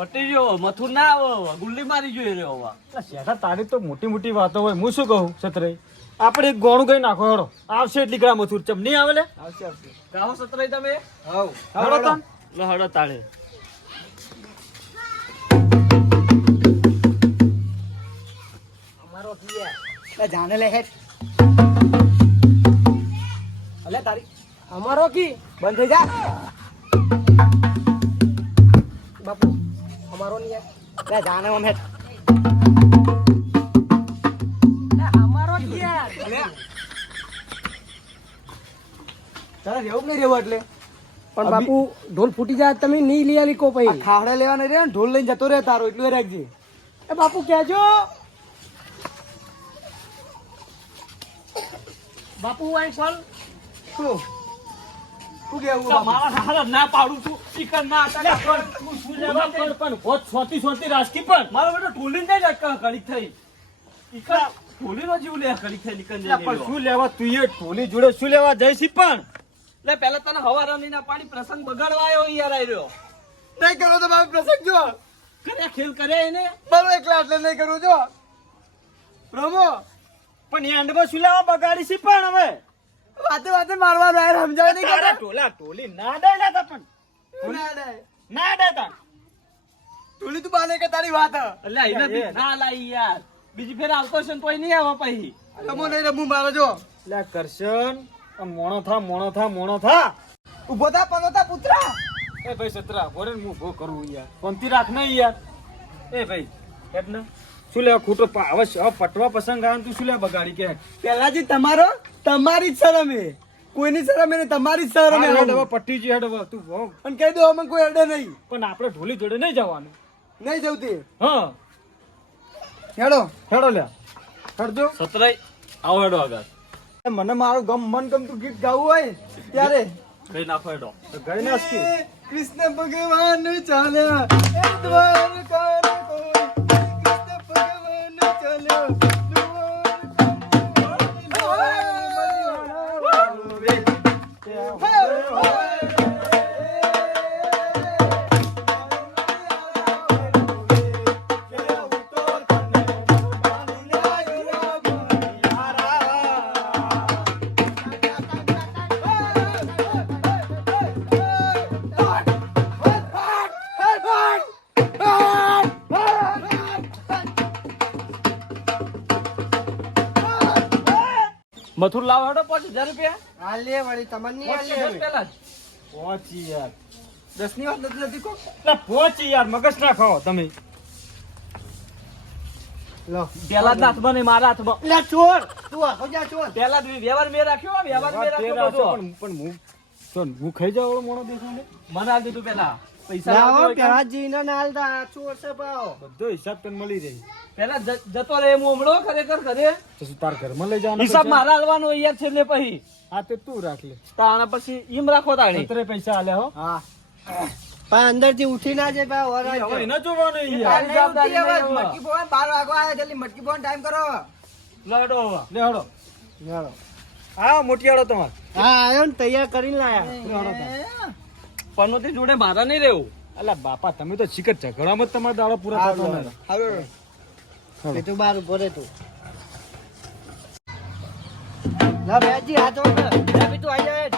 પટી ગયો મથુર ના આવે ગુલ્લી મારી જોઈ રહ્યો હવે શેઠા તારી તો મોટી મોટી વાતો હોય હું શું કહું સતરાઈ આપણે એક ગોણું કઈ નાખો હેડો આવશે એટલી ગ્રામ મથુર ચમ નહીં આવે લે આવશે ગાઓ સતરાઈ તમે હેડો તન લહડો તાળે અમારો કી જાને લે હેડ અલે તારી અમારો કી બંધ થઈ જા બાપુ અમારો નહીં લે જાને ઓમ હેડ અમારો કી અલે તારે રેવું નહીં રેવું એટલે પણ બાપુ ઢોલ ફૂટી જાય તમે નહીં લઈ આલી કો પછી ખાવડે લેવાના રે ને ઢોલ લઈને જતો રહે તારો એટલું રાખજે એ બાપુ કહેજો બાપુ આઈ ચાલ શું કેવું મારા હારા ના પાડું છું ચિકન ના હતા તું શું લેવા પણ હોત છોતી રાજકી પણ મારો બેટો ઢોલી જાય કડી થઈ ચિકન ઢોલી નો જીવ લે કડી થઈ નિકન જાય પણ શું લેવા તું એ ઢોલી જોડે શું લેવા જઈશ પણ લે પહેલા તને હવા રમીના પાણી પ્રસંગ બગાડવા આવ્યો યાર આવ્યો નહીં કરો તો બાપુ પ્રસંગ જો કર્યા ખેલ કરે એને બરો એકલા એટલે નહીં કરું જો પ્રમો પણ એ અંડમાં શું લેવા બગાડી છે પણ હવે વાતે વાતે મારવા બહાર સમજાય નહીં તારા કરે ટોલી ના દે લેતા પણ ના ડાય ના દેતા તુલી તું બાને કે તારી વાત એટલે એને બી ના લાઈ યાર બીજી ફેર આવતો છે ને તોય નહીં આવે પછી રમો નહીં રમું મારો જો લે કરશન મોણો થા ઉભો થા પનોતા પુત્રા એ ભાઈ સતરા બોરે હું ઉભો કરું યાર પંક્તિ રાખ નહીં યાર એ ભાઈ એટલે શું લેવા ખોટો હવે પટવા પસંદ આવે તું શું લેવા બગાડી કે પેલાજી તમારો તમારી જ શરમ હે કોઈની શરમ હે તમારી જ શરમ હે હવે પટ્ટી જી હેડ હવે તું હો પણ કહી દો અમે કોઈ અડે નહીં પણ આપણે ઢોલી જોડે નહીં જવાનું નહીં જવતી હા હેડો લે હેડજો સતરાઈ આવો હેડો આગળ મને મારું મનગમતું ગીત ગાવું હોય ત્યારે કઈ નાખો હેડો તો ગઈ ને અસ્કી કૃષ્ણ ભગવાન ચાલ્યા એ દ્વારકા કોઈ કૃષ્ણ ભગવાન ચાલ્યા મથુર લાવો હેડો 5000 રૂપિયા હાલે વળી તમને પેલા જ પહોંચી યાર 10 ની વાત નથી કો એટલે પહોંચી યાર મગજ ના ખાઓ તમે લો પેલા જ હાથમાં નહીં મારા હાથમાં લે ચોર તું આખો જા ચોર પેલા જ વ્યવહાર મેં રાખ્યો વ્યવહાર મેં રાખ્યો બધો. પણ હું ખાઈ જાવ મોણો દેખાડે મને આલ દીધું પેલા પૈસા લાવો લાવજો એટલે. પેલા જીનો ના હાલતા ચોર છે પાઓ બધો હિસાબ તને મળી રહી પેલા જતો રે મોમડો ખરેખર ઘરે તો શું તાર ઘરમાં લઈ જવાનો હિસાબ મારા હાલવાનો યાર છેલ્લે પછી હા તે તું રાખ લે તાણા પછી ઈમ રાખો તાણી સતરે પૈસા આલ્યા હો હા પણ અંદર થી ઉઠી ના જાય પાઓ હવે એને જોવાનું યાર તારી જવાબદારી નહીં હવે. મટકી ફોન 12 વાગવા આવ્યા જલ્દી મટકી ફોન ટાઈમ કરો લડો હવે. લે હડો હા મોટી આડો તમાર હા આયો ને તૈયાર કરીને લાયા પનોતી જોડે મારા નહીં રહેવું અલા બાપા તમે તો શિકર ઝઘડામાં જ તમારા દાડો પૂરા થતા નથી. હવે તું બાર ઉભો રે તું ના બેજી હાથ ઓકે તું આઈ જાય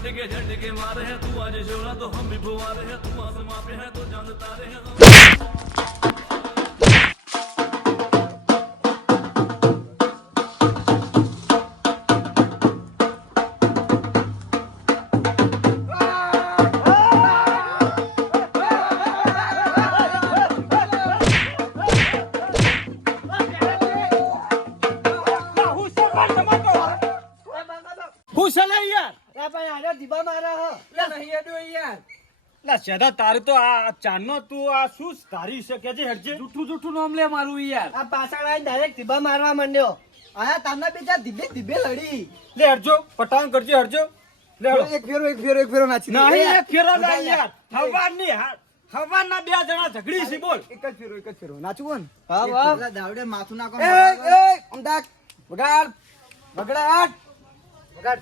झटके झटके मारे हैं तू आज जोड़ा तो हम भी बुआ रहे हैं तू आसमां पे है तो जानता रहे हैं હું છે લે યાર આ ભાઈ આને દીબા મારા હો નહીં હેડ્યો યાર લા શેઠા તારે તો આ ચાનો તું આ શું તારી છે કે જે હેડજે જૂઠું નામ લે મારું યાર આ પાછળ આવીને ડાયરેક્ટ દીબા મારવા માંડ્યો આયા તાના બીજા ધીબે ધીબે લડી લે હરજો પટાંગ કરજે હરજો લે હળો. એક ફેરો નાચી નહીં એક ફેરો ના યાર થવાની હવાના બે જણા ઝઘડી છે બોલ. એક જ ફેરો નાચું કોણ હા વાહ પેલા દાવડે માથું નાખો એ અમદાક વગાડ વગડાટ વગાડ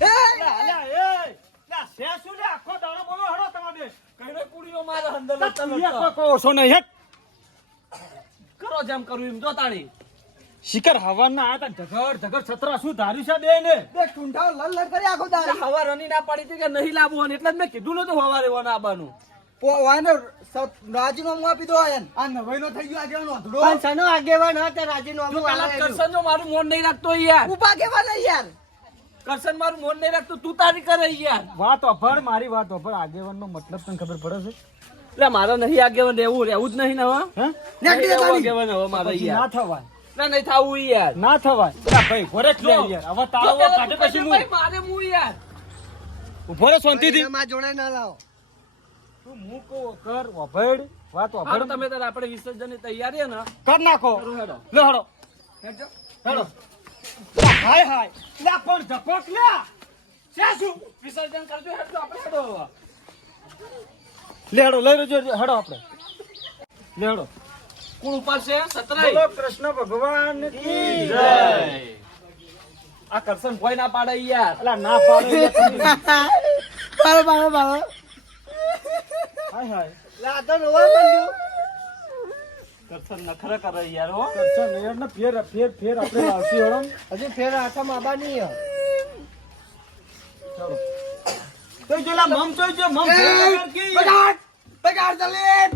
અલ્યા, એ, લા, છે શું લે? આખો દાડો બોલો હળો તમે બે. કઈને કુડીઓ મારે અંદર લા, લડતા તું એ લડતા. કોઈ કહો છો નહીં, હેટ. કરો જેમ કરવું એમ જો તાણી શિખર હવાના આયા તા ઝઘડ છત્રા શું ધાર્યું છે બે ને? બે ઠુંઠાઓ લડ કરી આખો દાડો હવા રની ના પાડી હતી કે નહીં લાવવું એટલે જ મેં કીધું નતું હવારે વાના આવવાનું વાયનો રાજીનામું આપી દો આ નવાઈનો થઈ ગયો આગેવાનો અધડો પણ સનો આગેવાન હતા રાજીનામું પેલા આલેલું. કરશન જો મારું મોન નહીં રાખતો યાર ઉભા કેવા નહીં યાર કરશન મારું મોન નહીં રાખતું તું તારી કરે યાર વાત અભળ મારી વાત અભળ આગેવાનનો મતલબ તને ખબર પડે છે? એટલે મારે નહીં આગેવાન રહેવું જ નહીં ને હવે હે? નેકડી નહીં રહેવું તારી. આગેવાન હવે મારે પછી યાર ના થવાય, ના નહીં થાવું યાર ના થવાય. લા ભાઈ ઘોરે જ લે યાર. હવે તાળો જો પેલા કાઢે તું પછી કહેજે, હું ભાઈ, મારે હું યાર ઉભો રે શાંતિથી. એમાં જોડે ના લાવો. તું મૂકો કર વભેડ વાત હાલો વભેડ તમે તારે આપણે વિસર્જનની તૈયારી હે ને કર નાખો. કરો હેડો લે હળો હેડો. લા, હાય હાય. લા પણ ધપક લે. છે શું? વિસર્જન કરજો હેડો આપણે હેડો હવે. લે હળો લઈ લેજો હળો આપણે. લે હળો. કોણ ઉપાડશે સતરાય બોલો કૃષ્ણ ભગવાન કી જય. આ કરશન ભોય ના પાડે યાર અલા ના પાડે બાળો હાય હાય. લા તો રોવા માંડ્યું. કરશન નખરા કરે યાર હો કરશન યાર ને ફેર આપણે લાવશી હળો. હજી ફેર આસામ આબા નહીં હે. ચાલો. તો જેલા મમ ચોઈ જે મમ ફેર કી. બગાડ દલેત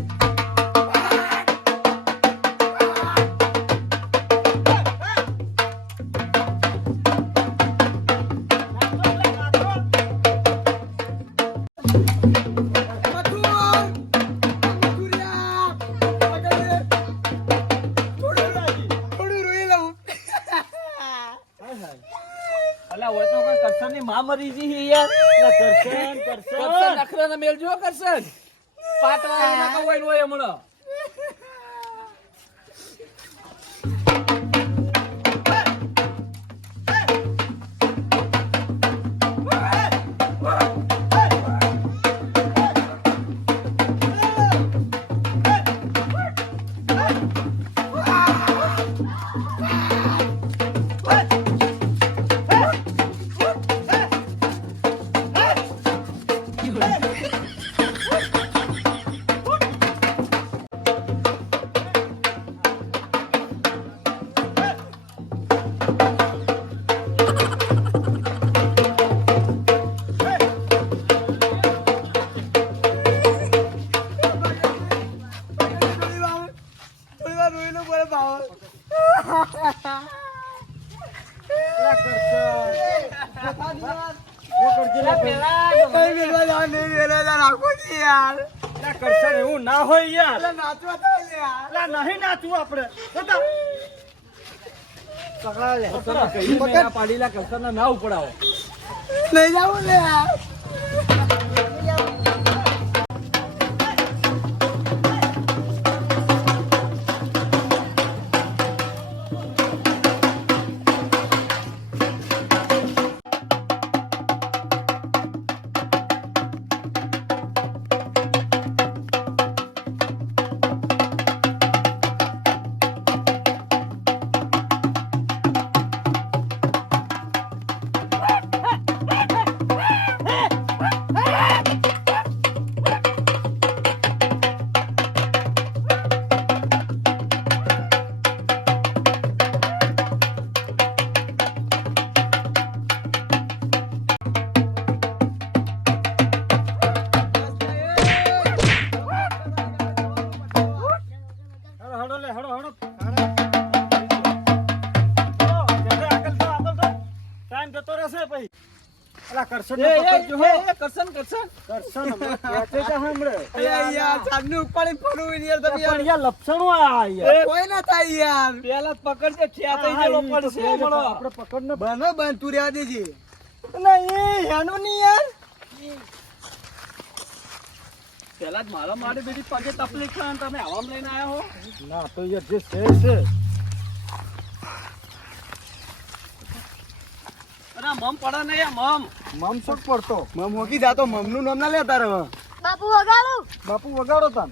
અલા ઓય તો કોઈ કરશન ની માં મરી જી હી યાર કરશન કરશન નખરા ને મેલજો કરશન પાટવા ના કવાય નો એ હમણાં કરશન એવું ના હોય યાર. અલા નહીં નાચવું આપણે. બતા. કઈ મેં પાડીલા કરશન ના ઉપડાવો લઈ જાવ લે પેલા કરશન એ, એ, પકડજો હો. એ, કરશન કરશન કરશન હમણાં ખેંચે છે હમણાં. એ યાર ચાંદની ઉપાડીને ફરવું યાર તમે યાર. પણ યાર લપસણું આ યાર. કોઈ ના થાય યાર. પેલા પકડજે ખેંચાઈ જેવો પડશે હમણાં. આપણે પકડને બનો બંધ તું રહ્યા દેજે. નહીં હેનું નહીં યાર. પેલા જ મારા મારી બેટી પગે તકલીફ થાય અને તમે હવામાં લઈને આયા હો. ના તો યાર જે છે અરે આ મમ પડે નહીં આ મમ. મમ શોખ પડતો. મમ હોકી જાતો મમનું નામ ના લેતા રહો. બાપુ વગાડું. બાપુ વગાડો તાન.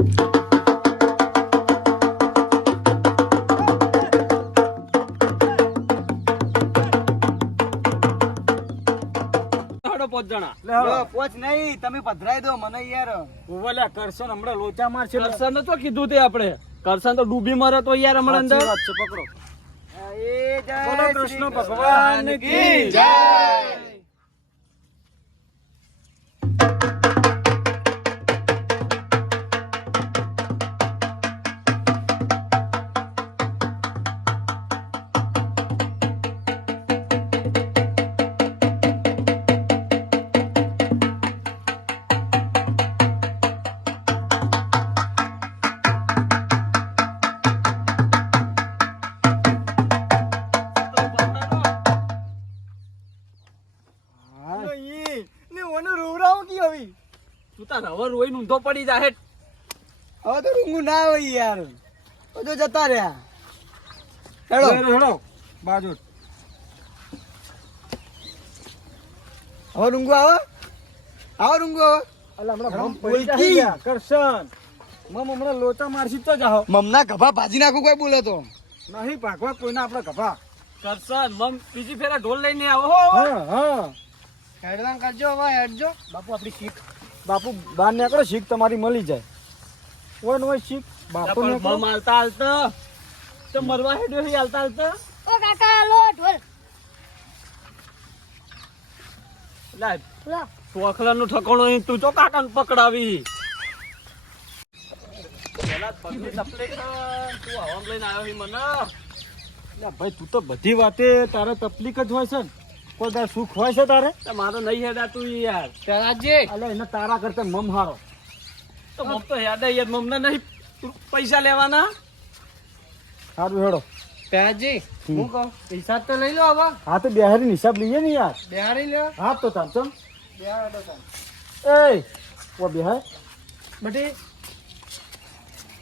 હાડો 5 જણા. લે હવે. પોચ નહીં તમે પધરાઈ દો મને યાર. ઉવલ્યા કરશન હમણાં લોચા મારશે. કરશન તો કીધું તે આપણે. કરશન તો ડૂબી મરે તો યાર હમણાં અંદર. સાચી વાત છે, પકડો. એ જય બોલો શ્રી કૃષ્ણ ભગવાન કી જય. નહીં ને ઓને રોવરાવો કી હવે. તું તાર હવે રોઈને ઊંધો પડી જાહે. હવે તો રૂંગું ના હોય યાર. તો જતા રહ્યા. હેડો હેડો બાજુ. હવે રૂંગું આવે. આવો રૂંગું આવે. અલા હમણાં મમ બોલકી. પડી જાય યાર. કરશન મમ હમણાં લોચા મારશી તો જાહો. મમના ગભા ભાજી નાખું કોઈ બોલે તો. નહીં ભાગવા કોઈના આપણે ગભા. કરશન મમ બીજી ફેરા ઢોલ લઈને આવો હો. હા હા. હેડવાન કરજો હવે હેડજો. બાપુ આપણી શીખ. બાપુ બહાર નીકળો શીખ તમારી મળી જાય. ઓન હોય શીખ બાપુ પણ નીકળો. મમ હાલતા હાલતા તો મરવા હેડ્યો છે હાલતા હાલતા. ઓ કાકા લો ઢોલ. લા લો. ચોખલાનું ઠકાણું અહીં તું જો કાકાને પકડાવી. પેલા જ પગની તકલીફ છે, તું હવામાં લઈને આવ્યો છે મને. અલા ભાઈ તું તો બધી વાતે તારે તકલીફ જ હોય છે ને. કોઈ તારે સુખ હોય છે તારે. તે મારે નહીં હેડાતું યાર. અલે એને તારા કરતા મમ હારો. તો મમ તો હેડે યાર, મમને નહીં પૈસા લેવાના. સારું હેડો. પેજી હું કહું હિસાબ તો લઈ લો હવે. હા તો બિહારી હિસાબ લઈએ ને યાર. બિહારી લો. હા તો તાર ચમ. બિહાર તો એ ઓ બિહાર બટી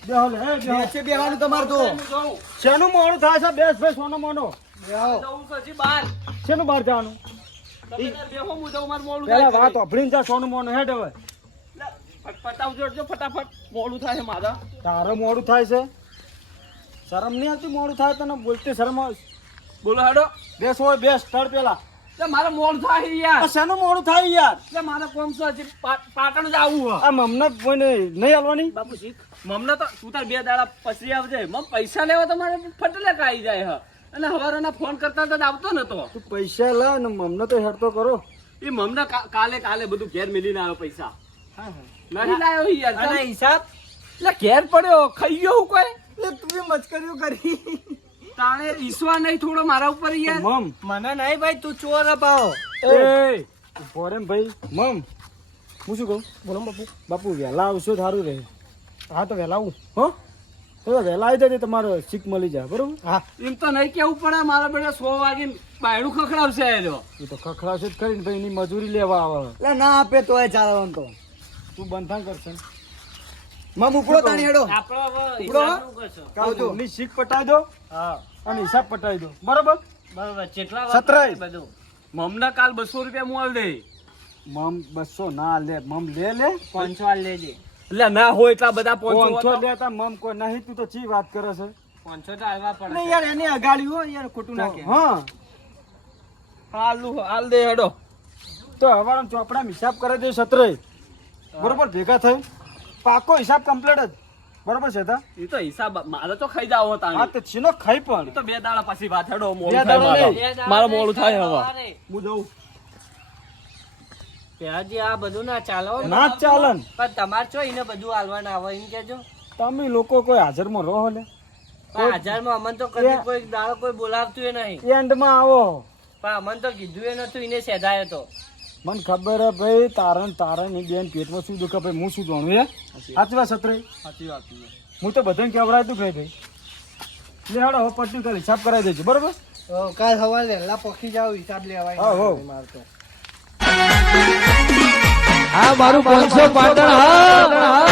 બેહો લે એ બેહો. બેસે બેહવાનું તમારે તો. જવું શેનું મોડું થાય છે બેસ ભાઈ સોનો મોનો. જવું છે હજી બહાર. શેનું બહાર જવાનું. તમે તાર બેહો, હું જાઉં, મારે મોડું પેલા થાય વાત છે. અભડીને જા સોનું મોનું હેડ હવે. લે, ફટાફટ જોડજો, ફટાફટ મોડું થાય છે મારા. તારે મોડું થાય છે. શરમ નહીં આવતી મોડું થાય તને બોલતી શરમ આવે? બોલો હેડો. બેસ હોય બેસ તળ પેલા. લે, મારે મોડું થાય છે યાર. આ શેનું મોડું થાય યાર. લે, મારે કોમ છે હજી પાટણ જ આવવું હે. આ મમને કોઈને નહીં હાલવાની. બાપુ શીખ મમને તો તું તાર 2 દાડા પછી આવજે. મમ પૈસા લેવા તો મારે ફટલે કાઈ જાય હ. અને હવારના ફોન કરતા તો આવતો નતો. તું પૈસા લા ને મમને તો હેડતો કરો. એ મમને કાલે બધું ઘેર મિલીને આવ્યો પૈસા. નહીં લાયો યાર. અને હિસાબ એટલે ઘેર પડ્યો ખાઈ ગયો હું કોઈ. એટલે તું બી મચકરીઓ કરી. તાણે ઈસવા નહીં થોડો મારા ઉપર યાર. મમ મને નહીં ભાઈ તું ચોર અપાવો. એ ઉભો રે ને ભાઈ. મમ હું શું કહું. બોલો બાપુ. બાપુ વહેલા આવશો સારું રહે. હા તો વહેલા આવું. હો તો વહેલા આવી જાય તમારે શીખ મળી જાય બરોબર. હા એમ તો નહીં કેવું પડે. મારા બેટા 100 વાગે બાયણું ખખડાવશે એનો. એ તો ખખડાશે જ કરીને ભાઈ એની મજૂરી લેવા આવે. એટલે ના આપે તોય ચાલવાનું તો. તું બંધાણ કરશે. મમ ઉપડો તાણી હેડો. આપણો હવે ઉપડો. હિસાબનું કરશો. કાવજો. એમની શીખ પટાઈ દો હા અને હિસાબ પટાઈ દો બરોબર. બરોબર. કેટલા સતરાય. બધું મમના કાલ 200 રૂપિયા હું આલ દે. મમ 200 ના લે. મમ લે 500 આલ લેજે. એટલે ના હોય એટલા બધા 500 500 લેતા મમ કોઈ નહીં. તું તો ચી વાત કરે છે. 500 તો આલવા પડે. નહીં યાર એની અગાડી હો યાર ખોટું નાખે. હા હાલ દે હેડો. તો હવારે ચોપડા હિસાબ કરે દે સતરે બરોબર ભેગા થઈ પાકો હિસાબ કમ્પ્લીટ જ બરોબર છે તા. એ તો હિસાબ મારે તો ખાઈ જાવ હતા. હા તો છીનો ખાઈ એ પણ તો 2 દાડા પછી વાત હેડો. મોડું બે થાય દાડા મારે. મારે મોડું થાય હવે. હું જઉં. પેજી આ બધું ના ચાલો ના જ ચાલન. પણ તમારે છો એને બધું હાલવાના આવે એમ કેજો. તમે લોકો કોઈ હાજરમાં રહો લે. પણ 1000 માં અમન તો કદી કોઈ દાડો કોઈ બોલાવતું એ નહીં. એન્ડમાં આવો. પણ અમન તો કીધું એ નતું એને સેધાયો તો. મને ખબર હે ભાઈ તારણ બેન પેટમાં શું દુખે ભાઈ હું શું જાણું હે સાચી વાત સત્રે સાચી વાત છે. હું તો બધાને કહેવડાય તું ભાઈ લે હાડો હવે પટ્ટી કરી હિસાબ કરાવી દેજો બરોબર કાલ સવારે વહેલા પહોંચી જાવ હિસાબ લેવાય હા, હો. મારતો હા મારું 500 પાટણ હા